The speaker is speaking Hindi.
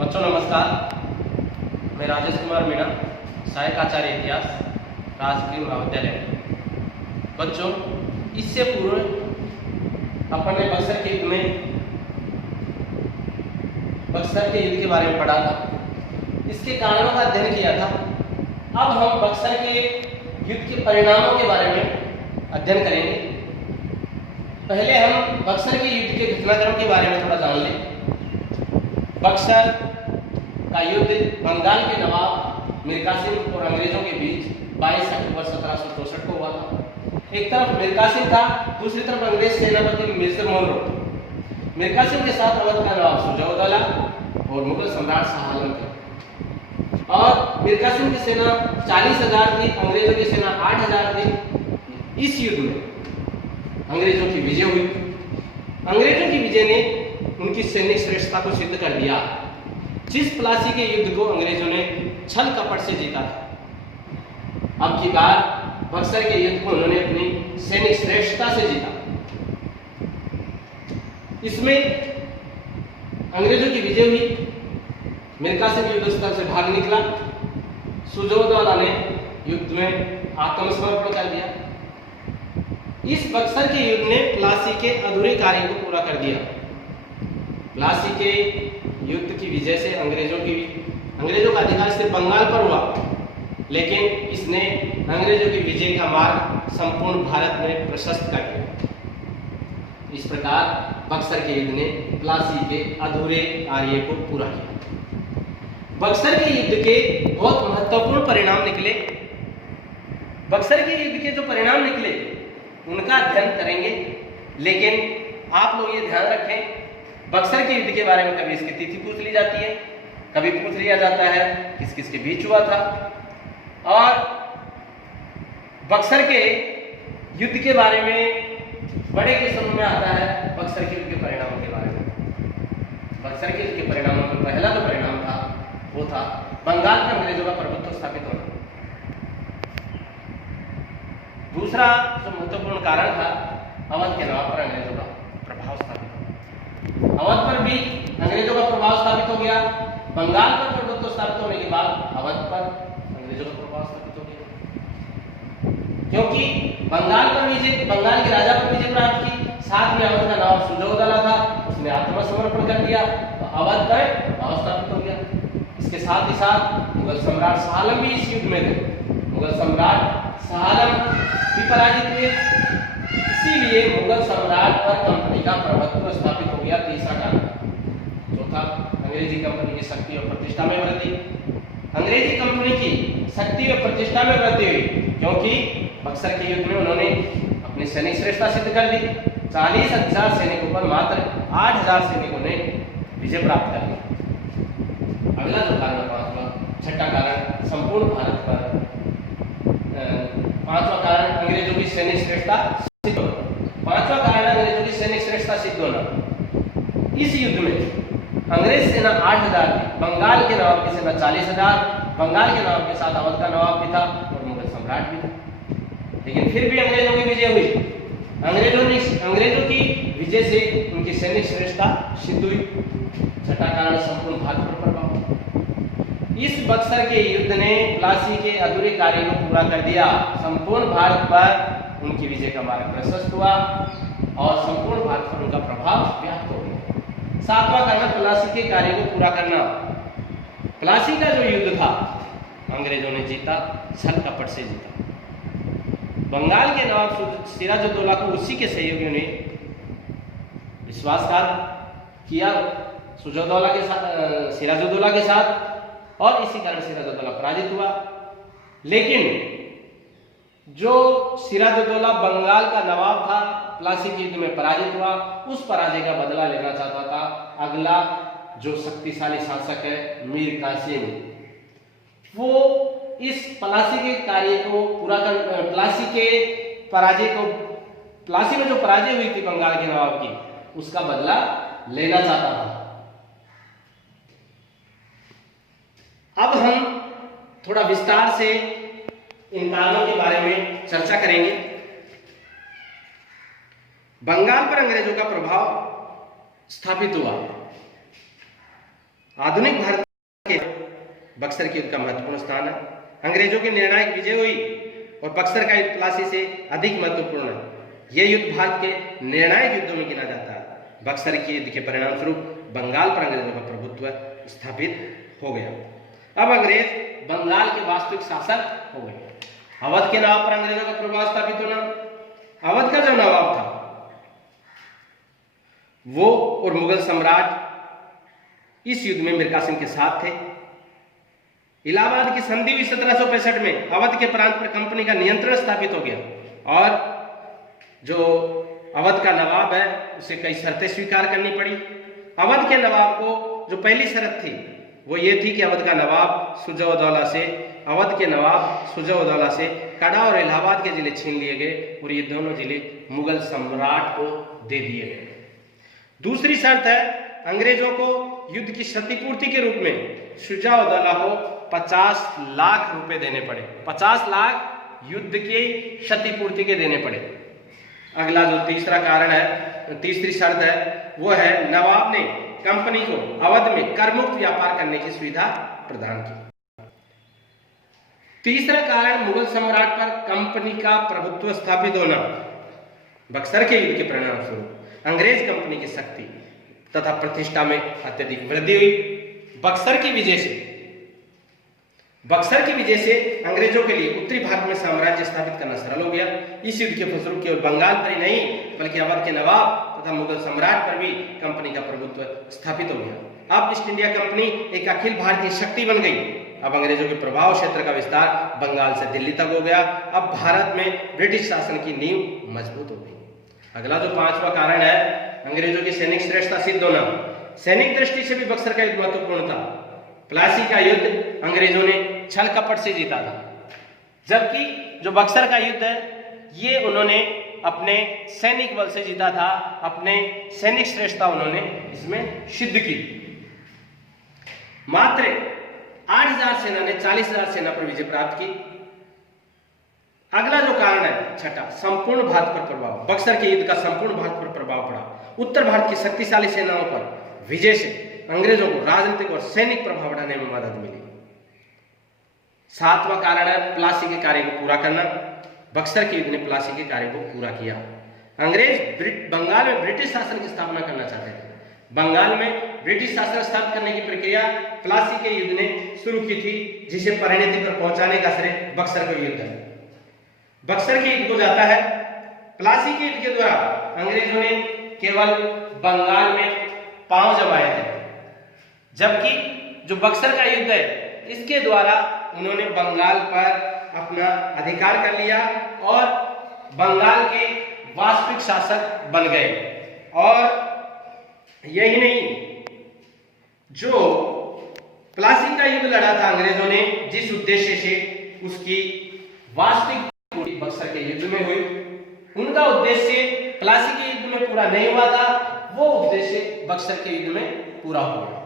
बच्चों नमस्कार, मैं राजेश कुमार मीणा, सहायक आचार्य इतिहास, राजकीय महाविद्यालय। बच्चों, इससे पूर्व अपन ने बक्सर के युद्ध के बारे में पढ़ा था, इसके कारणों का अध्ययन किया था। अब हम बक्सर के युद्ध के परिणामों के बारे में अध्ययन करेंगे। पहले हम बक्सर के युद्ध के घटनाक्रम के बारे में थोड़ा जान लें। बक्सर का युद्ध बंगाल के नवाब मीर कासिम और अंग्रेजों के बीच 22 अक्टूबर 1764 को हुआ था। एक तरफ मीर कासिम था, दूसरी तरफ अंग्रेज सेनापति मिर्जा मुनरो। मीर कासिम के साथ अवध का नवाब सुजाउद्दौला और मुगल सम्राट शाह आलम थे। और मीर कासिम की सेना 40,000 थी, अंग्रेजों की सेना 8,000 थी। इस युद्ध में अंग्रेजों की विजय हुई। अंग्रेजों की विजय ने उनकी सैनिक श्रेष्ठता को सिद्ध कर दिया। जिस प्लासी के युद्ध को अंग्रेजों ने छल कपट से जीता था, अब की बार बक्सर के युद्ध को उन्होंने अपनी सैनिक श्रेष्ठता से जीता। इसमें अंग्रेजों की विजय हुई। मीर कासिम युद्ध स्थल से भाग निकला। सुजाउद्दौला ने युद्ध में आत्मसमर्पण कर दिया। इस बक्सर के युद्ध ने प्लासी के अधूरे कार्य को पूरा कर दिया। प्लासी के युद्ध की विजय से अंग्रेजों का अधिकार सिर्फ बंगाल पर हुआ, लेकिन इसने अंग्रेजों की विजय का मार्ग संपूर्ण भारत में प्रशस्त कर दिया। इस प्रकार बक्सर के युद्ध ने प्लासी के अधूरे कार्य को पूरा किया। बक्सर के युद्ध के बहुत महत्वपूर्ण परिणाम निकले। बक्सर के युद्ध के जो परिणाम निकले उनका अध्ययन करेंगे, लेकिन आप लोग ये ध्यान रखें, बक्सर के युद्ध के बारे में कभी इसकी तिथि पूछ ली जाती है, कभी पूछ लिया जाता है किस किस के बीच हुआ था। और बक्सर के युद्ध के बारे में बड़े के समूह में आता है बक्सर के युद्ध के परिणामों के बारे में। बक्सर के युद्ध के परिणामों में पहला जो परिणाम था वो था बंगाल में अंग्रेजों का प्रभुत्व स्थापित होना। दूसरा जो महत्वपूर्ण कारण था अवध के नवाब पर अंग्रेजों का प्रभाव स्थापित होना। अवध पर भी अंग्रेजों का प्रभाव स्थापित हो गया। बंगाल पर प्रभुत्व स्थापित होने के बाद अवध पर अंग्रेजों का प्रभाव स्थापित हो गया, क्योंकि बंगाल के राजा पर विजय प्राप्त की। साथ में अवध का नवाब सुजाउद्दौला था, उसने आत्मसमर्पण कर दिया, तो अवध पर प्रभाव स्थापित हो गया। इसके साथ ही साथ मुगल सम्राट शाह आलम भी इस युद्ध में थे। मुगल सम्राट शाह आलम भी पराजित हुए, इसीलिए मुगल सम्राट पर कंपनी का प्रभुत्व स्थापित हो गया। तीसरा कारण चौथा, अंग्रेजी कंपनी की शक्ति और प्रतिष्ठा में वृद्धि। अंग्रेजी कंपनी की शक्ति और प्रतिष्ठा में वृद्धि हुई, क्योंकि बक्सर के युद्ध में उन्होंने अपनी सैनिक श्रेष्ठता सिद्ध कर दी। 40,000 सैनिकों पर मात्र 8,000 सैनिकों ने विजय प्राप्त कर ली। अगला जो कारण पांचवा, छठा कारण संपूर्ण भारत पर, पांचवा कारण अंग्रेजों की सैनिक श्रेष्ठता सिद्ध होना। पांचवा कारण अंग्रेजों की सैनिक श्रेष्ठता सिद्ध होना। इस युद्ध में अंग्रेज सेना 8,000 थी, बंगाल के नवाब की सेना 40,000। बंगाल के नवाब के साथ अवध का नवाब भी था और मुगल सम्राट भी था, लेकिन फिर भी अंग्रेजों की विजय हुई। अंग्रेजों की विजय से उनकी सैनिक श्रेष्ठता सिद्ध हुई। छठा कारण संपूर्ण भारत पर प्रभाव। इस बक्सर के युद्ध ने प्लासी के अधूरे कार्य को पूरा कर दिया। संपूर्ण भारत पर उनकी विजय का मार्ग प्रशस्त हुआ और संपूर्ण भारत पर उनका प्रभाव व्याप्त हो गया। सातवां कारण प्लासी के कार्य को पूरा करना। प्लासी का जो युद्ध था अंग्रेजों ने जीता, छल कपट से जीता। बंगाल के नवाब सिराजुद्दौला को उसी के सहयोगियों ने विश्वासघात किया सिराजुद्दौला के साथ, और इसी कारण सिराजुद्दौला पराजित हुआ। लेकिन जो सिराजुद्दौला बंगाल का नवाब था, प्लासी के युद्ध में पराजित हुआ, उस पराजय का बदला लेना चाहता था अगला जो शक्तिशाली शासक है मीर कासिम। वो इस प्लासी के कार्य को पूरा कर, प्लासी में जो पराजय हुई थी बंगाल के नवाब की, उसका बदला लेना चाहता था। अब हम थोड़ा विस्तार से इन कारणों के बारे में चर्चा करेंगे। बंगाल पर अंग्रेजों का प्रभाव स्थापित हुआ। आधुनिक भारत के बक्सर के युद्ध का महत्वपूर्ण स्थान है। अंग्रेजों की निर्णायक विजय हुई और बक्सर का युद्ध प्लासी से अधिक महत्वपूर्ण है। यह युद्ध भारत के निर्णायक युद्धों में गिना जाता है। बक्सर के युद्ध के परिणाम स्वरूप बंगाल पर अंग्रेजों का प्रभुत्व स्थापित हो गया। अब अंग्रेज बंगाल के वास्तविक शासक हो गए। अवध के नवाब पर अंग्रेजों का प्रभाव स्थापित होना। अवध का जो नवाब था वो और मुगल सम्राट इस युद्ध में मीर कासिम के साथ थे। इलाहाबाद की संधि हुई 1765 में। अवध के प्रांत पर कंपनी का नियंत्रण स्थापित हो गया और जो अवध का नवाब है उसे कई शर्तें स्वीकार करनी पड़ी। अवध के नवाब को जो पहली शर्त थी वो ये थी कि अवध के नवाब सुजा-उद-दौला से कड़ा और इलाहाबाद के जिले छीन लिए गए और ये दोनों जिले मुगल सम्राट को दे दिए गए। दूसरी शर्त है अंग्रेजों को युद्ध की क्षतिपूर्ति के रूप में शुजा-उद-दौला को 50 लाख रुपए देने पड़े। 50 लाख युद्ध की क्षतिपूर्ति के देने पड़े। अगला जो तीसरी शर्त है वो है नवाब ने कंपनी को अवध में करमुक्त व्यापार करने की सुविधा प्रदान की। तीसरा कारण मुगल सम्राट पर कंपनी का प्रभुत्व स्थापित होना। बक्सर के युद्ध के परिणाम स्वरूप अंग्रेज कंपनी की शक्ति तथा प्रतिष्ठा में अत्यधिक वृद्धि हुई। बक्सर की विजय से अंग्रेजों के लिए उत्तरी भारत में साम्राज्य स्थापित करना सरल हो गया। इस युद्ध के फलस्वरूप केवल बंगाल पर ही नहीं बल्कि अवध के नवाब तथा मुगल सम्राट पर भी कंपनी का प्रभुत्व स्थापित हो गया। अब ईस्ट इंडिया कंपनी एक अखिल भारतीय शक्ति बन गई। अब अंग्रेजों के प्रभाव क्षेत्र का विस्तार बंगाल से दिल्ली तक हो गया। अब भारत में ब्रिटिश शासन की नींव मजबूत हो गई। अगला जो पांचवा कारण है अंग्रेजों की सैनिक श्रेष्ठता सिद्ध होना। सैनिक दृष्टि से भी बक्सर का युद्ध महत्वपूर्ण था। प्लासी का युद्ध अंग्रेजों ने छल कपट से जीता था, जबकि जो बक्सर का युद्ध है ये उन्होंने अपने सैनिक बल से जीता था। अपने सैनिक श्रेष्ठता उन्होंने इसमें सिद्ध की। मात्र 8000 सेना ने 40,000 सेना पर विजय प्राप्त की। अगला जो कारण है छठा, संपूर्ण भारत पर प्रभाव। बक्सर के युद्ध का संपूर्ण भारत पर प्रभाव पड़ा। उत्तर भारत की शक्तिशाली सेनाओं पर विजय से अंग्रेजों को राजनीतिक और सैनिक प्रभाव बढ़ाने में मदद मिली। सातवां कारण है प्लासी के कार्य को पूरा करना। बक्सर के युद्ध ने प्लासी के कार्य को पूरा किया। अंग्रेज बंगाल में ब्रिटिश शासन की स्थापना करना चाहते थे। बंगाल में ब्रिटिश शासन स्थापित करने की प्रक्रिया प्लासी के युद्ध ने शुरू की थी, जिसे परिणति पर पहुंचाने का श्रेय बक्सर का युद्ध है। बक्सर के युद्ध को जाता है। प्लासी के युद्ध के द्वारा अंग्रेजों ने केवल बंगाल में पांव जमाए थे, जबकि जो बक्सर का युद्ध है इसके द्वारा उन्होंने बंगाल पर अपना अधिकार कर लिया और बंगाल के वास्तविक शासक बन गए। और यही नहीं, जो प्लासी का युद्ध लड़ा था अंग्रेजों ने जिस उद्देश्य से, उसकी वास्तविक पूरी बक्सर के युद्ध में हुई। उनका उद्देश्य प्लासी के युद्ध में पूरा नहीं हुआ था, वो उद्देश्य बक्सर के युद्ध में पूरा हुआ।